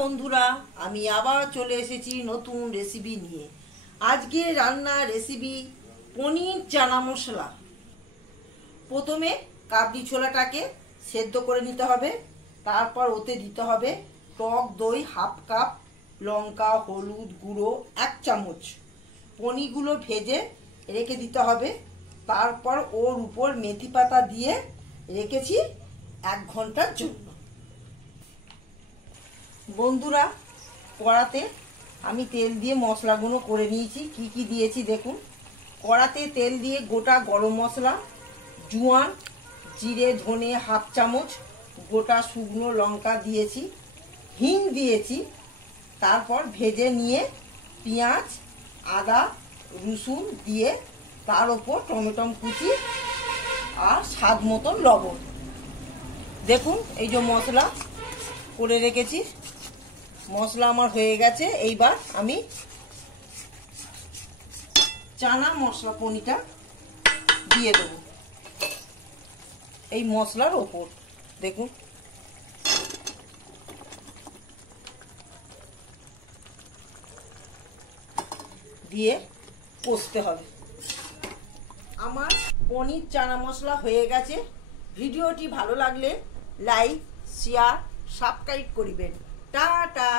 বন্ধুরা, আমি আবার চলে এসেছি নতুন রেসিপি নিয়ে। আজকে রান্নার রেসিপি পনির চানা মশলা। প্রথমে কাবলি ছোলাটাকে সেদ্ধ করে নিতে হবে। তারপর ওতে দিতে হবে টক দই হাফ কাপ, লঙ্কা হলুদ গুঁড়ো 1 চামচ। পনিরগুলো ভেজে রেখে দিতে হবে। তারপর ওর উপর মেথি পাতা দিয়ে রেখেছি 1 ঘন্টার জন্য। বন্ধুরা, কড়াতে আমি তেল দিয়ে মশলাগুলো করে নিয়েছি। কি কি দিয়েছি দেখুন। কড়াতে তেল দিয়ে গোটা গরম মশলা, জোয়ান, জিরে ধনে হাফ চামচ, গোটা শুকনো লঙ্কা দিয়েছি, হিং দিয়েছি। তারপর ভেজে নিয়ে পেঁয়াজ আদা রসুন দিয়ে তার ওপর টমেটো কুচি আর স্বাদ মতন লবণ। দেখুন এই যে মশলা করে রেখেছি, মশলা আমার হয়ে গেছে। এইবার আমি চানা মশলা পনিরটা দিয়ে দেবো এই মশলার ওপর। দেখুন দিয়ে কষতে হবে। আমার পনির চানা মশলা হয়ে গেছে। ভিডিওটি ভালো লাগলে লাইক শেয়ার সাবস্ক্রাইব করিবেন। টাটা।